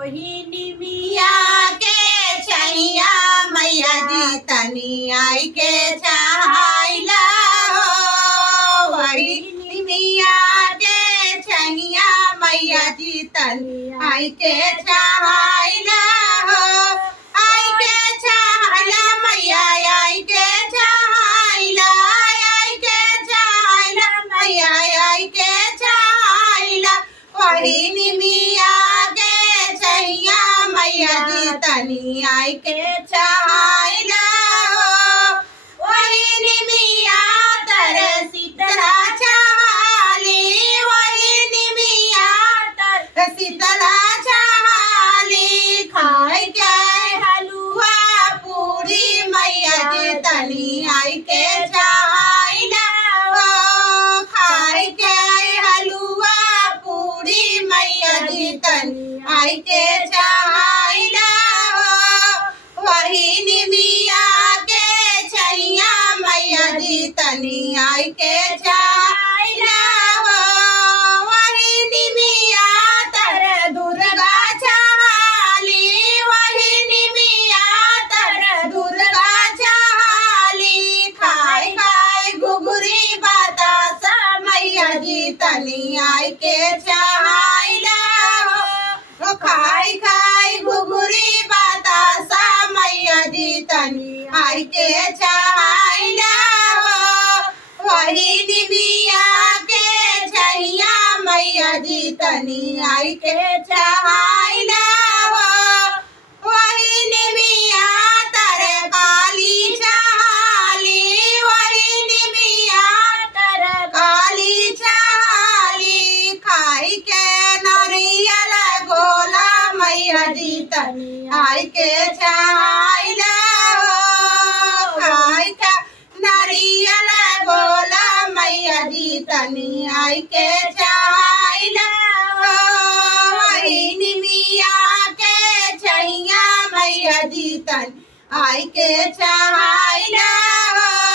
ओही मिया के छैया मैया जी तनी आई के चाहला हो। वही मिया के छैया मैया जी तनी आई के चाहला हो। आई के चाहला मैया आई के चाहला आई के चाहला मैया आई के चाहला। वही मिया के छैया मैया जी तनी आई के चाहला हो। वही मिया तर शीतला चाहली वही मिया तर शीतला चाहली। खाए के हलुआ पूरी मैया जी तनी आई के चाहला हो। खाए के हलुआ पूरी मैया जी तनी आई के चाहला हो। वही मिया के छैया मैया जी तनी आई के चाहला हो। वही मिया तर दुर्गा चाहली वही मिया तर दुर्गा चाहली। खाए खाए घुघरी बतासा मैया जी तनी आई के चाहला हो। खाए खाए घुघरी बतासा मैया जी तनी आई के चाहला हो। वही मिया के छैया मैया जी तनी आई के चाहला हो। वही मिया तर काली चाहली वही मिया तर काली चाहली। खाई के नारियल गोला मैया जी तनी आई के चाहला हो। खाई के नारियल गोला मैया जी तनी आई के चाहला हो। वही मिया के छैया मैया जी तनी आई के चाहला हो।